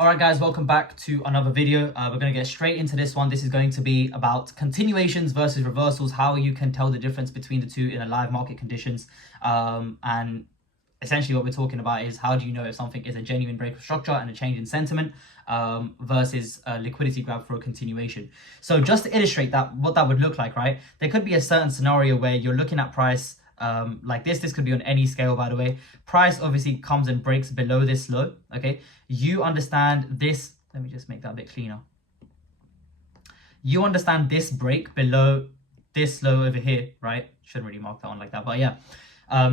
All right, guys, welcome back to another video. We're going to get straight into this one. This is going to be about continuations versus reversals, how you can tell the difference between the two in a live market conditions. And essentially what we're talking about is how do you know if something is a genuine break of structure and a change in sentiment versus a liquidity grab for a continuation. So just to illustrate that, what that would look like, right? There could be a certain scenario where you're looking at price like this could be on any scale, by the way. Price obviously comes and breaks below this low. Okay, you understand this. Let me just make that a bit cleaner. You understand this break below this low over here, right? Shouldn't really mark that one like that, but yeah.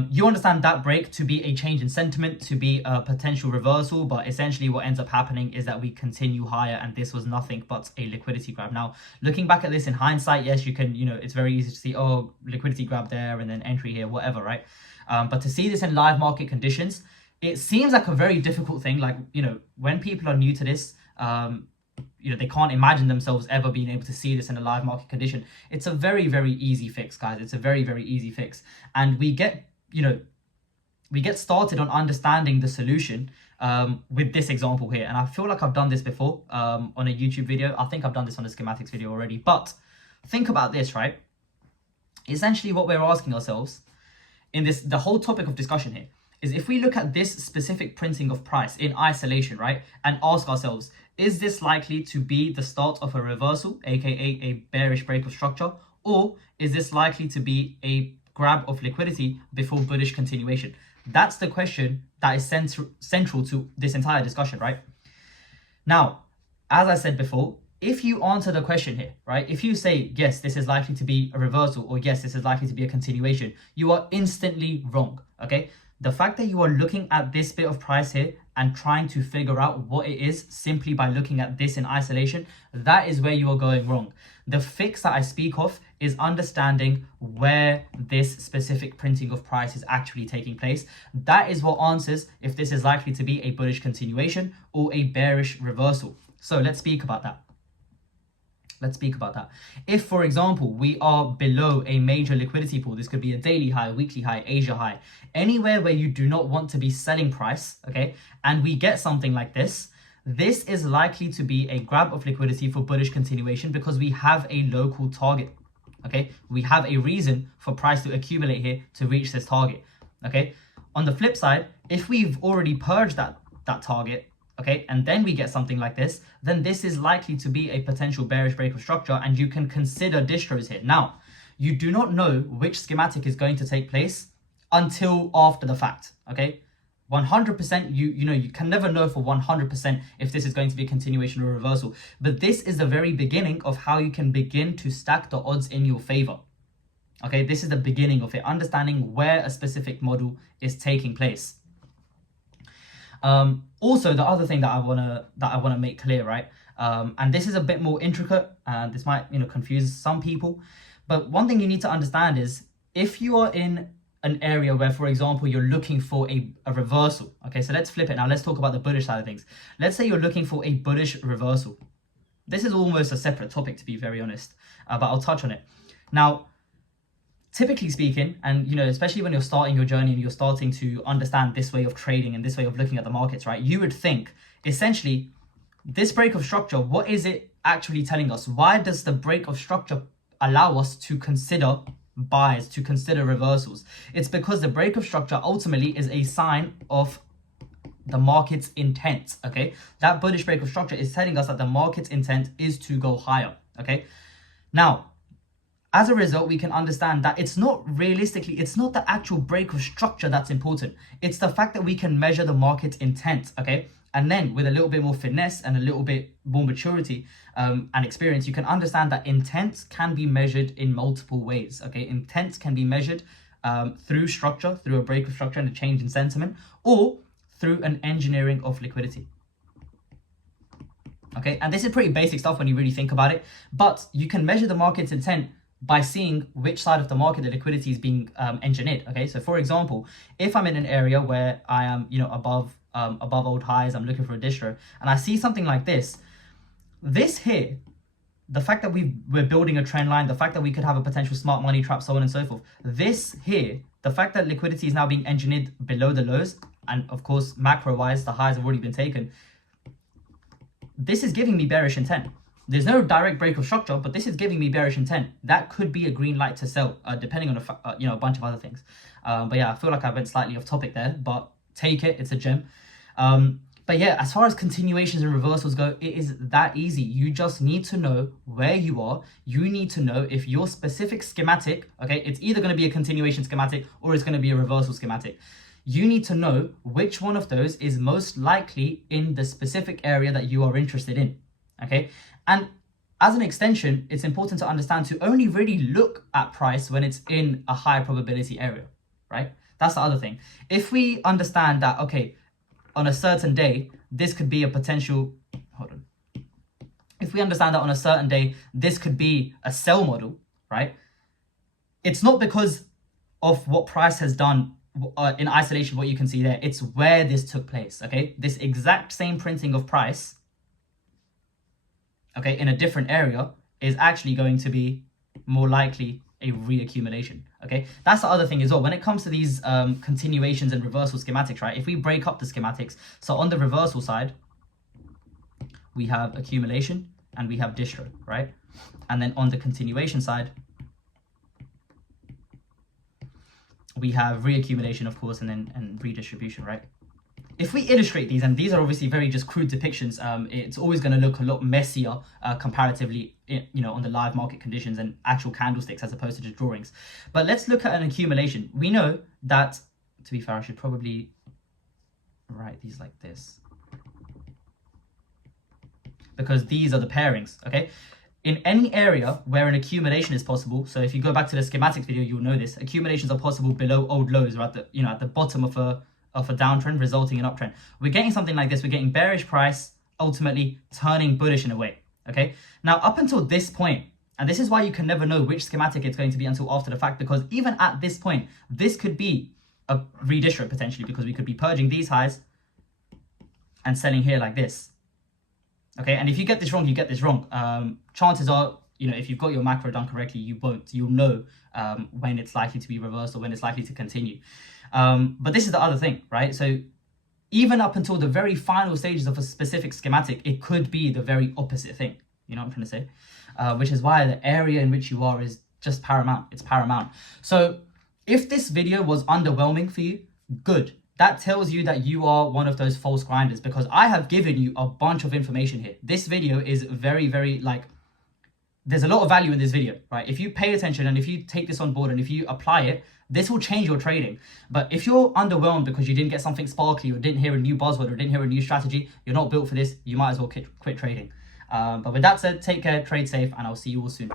You understand that break to be a change in sentiment, to be a potential reversal, but essentially what ends up happening is that we continue higher, and this was nothing but a liquidity grab. Now, looking back at this in hindsight, yes, you can, it's very easy to see, oh, liquidity grab there and then entry here, whatever, right? But to see this in live market conditions, it seems like a very difficult thing. Like, when people are new to this, they can't imagine themselves ever being able to see this in a live market condition. It's a very, very easy fix, guys. It's a very, very easy fix. And we get started on understanding the solution with this example here. And I feel like I've done this before on a YouTube video. I think I've done this on a schematics video already. But think about this, right? Essentially what we're asking ourselves in the whole topic of discussion here is if we look at this specific printing of price in isolation, right? And ask ourselves, is this likely to be the start of a reversal, aka a bearish break of structure? Or is this likely to be a grab of liquidity before bullish continuation? That's the question that is central to this entire discussion, right? Now, as I said before, if you answer the question here, right? If you say, yes, this is likely to be a reversal, or yes, this is likely to be a continuation, you are instantly wrong, okay? The fact that you are looking at this bit of price here and trying to figure out what it is simply by looking at this in isolation, that is where you are going wrong. The fix that I speak of is understanding where this specific printing of price is actually taking place. That is what answers if this is likely to be a bullish continuation or a bearish reversal. So let's speak about that. If, for example, we are below a major liquidity pool, this could be a daily high, weekly high, Asia high, anywhere where you do not want to be selling price, okay, and we get something like this, this is likely to be a grab of liquidity for bullish continuation because we have a local target, okay? We have a reason for price to accumulate here to reach this target, okay? On the flip side, if we've already purged that target, okay, and then we get something like this, then this is likely to be a potential bearish break of structure, and you can consider distros here. Now, you do not know which schematic is going to take place until after the fact, okay? 100%, you can never know for 100% if this is going to be a continuation or a reversal, but this is the very beginning of how you can begin to stack the odds in your favor. Okay, this is the beginning of it, understanding where a specific model is taking place. Also, the other thing that I wanna make clear, right? And this is a bit more intricate, and this might confuse some people. But one thing you need to understand is if you are in an area where, for example, you're looking for a reversal. Okay, so let's flip it now. Let's talk about the bullish side of things. Let's say you're looking for a bullish reversal. This is almost a separate topic, to be very honest, but I'll touch on it now. Typically speaking, and especially when you're starting your journey and you're starting to understand this way of trading and this way of looking at the markets, right? You would think, essentially, this break of structure, what is it actually telling us? Why does the break of structure allow us to consider buys, to consider reversals? It's because the break of structure ultimately is a sign of the market's intent, okay? That bullish break of structure is telling us that the market's intent is to go higher, okay? Now, as a result, we can understand that it's not the actual break of structure that's important. It's the fact that we can measure the market's intent, okay? And then with a little bit more finesse and a little bit more maturity and experience, you can understand that intent can be measured in multiple ways, okay? Intent can be measured through structure, through a break of structure and a change in sentiment, or through an engineering of liquidity. Okay, and this is pretty basic stuff when you really think about it, but you can measure the market's intent by seeing which side of the market the liquidity is being engineered. Okay, so for example, if I'm in an area where I am above old highs, I'm looking for a distro, and I see something like this here, the fact that we're building a trend line, the fact that we could have a potential smart money trap, so on and so forth, this here, the fact that liquidity is now being engineered below the lows, and of course macro wise the highs have already been taken, this is giving me bearish intent. There's no direct break of structure, but this is giving me bearish intent. That could be a green light to sell, depending on a bunch of other things. But yeah, I feel like I went slightly off topic there, but take it, it's a gem. But yeah, as far as continuations and reversals go, it is that easy. You just need to know where you are. You need to know if your specific schematic, okay, it's either going to be a continuation schematic or it's going to be a reversal schematic. You need to know which one of those is most likely in the specific area that you are interested in, okay? And as an extension, it's important to understand to only really look at price when it's in a high probability area, right? That's the other thing. If we understand that, okay, on a certain day, this could be a potential, hold on. If we understand that on a certain day, this could be a sell model, right? It's not because of what price has done in isolation, what you can see there. It's where this took place, okay? This exact same printing of price, okay, in a different area is actually going to be more likely a reaccumulation, okay? That's the other thing as well. When it comes to these continuations and reversal schematics, right? If we break up the schematics, so on the reversal side, we have accumulation and we have distro, right? And then on the continuation side, we have reaccumulation, of course, and then redistribution, right? If we illustrate these, and these are obviously very just crude depictions, it's always going to look a lot messier comparatively, on the live market conditions and actual candlesticks as opposed to just drawings. But let's look at an accumulation. We know that, to be fair, I should probably write these like this, because these are the pairings, okay? In any area where an accumulation is possible, so if you go back to the schematics video, you'll know this, accumulations are possible below old lows or at the bottom of a downtrend resulting in uptrend. We're getting something like this. We're getting bearish price ultimately turning bullish in a way, okay? Now, up until this point, and this is why you can never know which schematic it's going to be until after the fact, because even at this point, this could be a redistro potentially, because we could be purging these highs and selling here like this, okay? And if you get this wrong, you get this wrong. Chances are, if you've got your macro done correctly, you'll know when it's likely to be reversed or when it's likely to continue. But this is the other thing, right? So even up until the very final stages of a specific schematic, it could be the very opposite thing. You know what I'm trying to say? Which is why the area in which you are is just paramount. It's paramount. So if this video was underwhelming for you, good. That tells you that you are one of those false grinders, because I have given you a bunch of information here. This video is very, very there's a lot of value in this video, right? If you pay attention and if you take this on board and if you apply it, this will change your trading. But if you're underwhelmed because you didn't get something sparkly or didn't hear a new buzzword or didn't hear a new strategy, you're not built for this, you might as well quit trading. But with that said, take care, trade safe, and I'll see you all soon.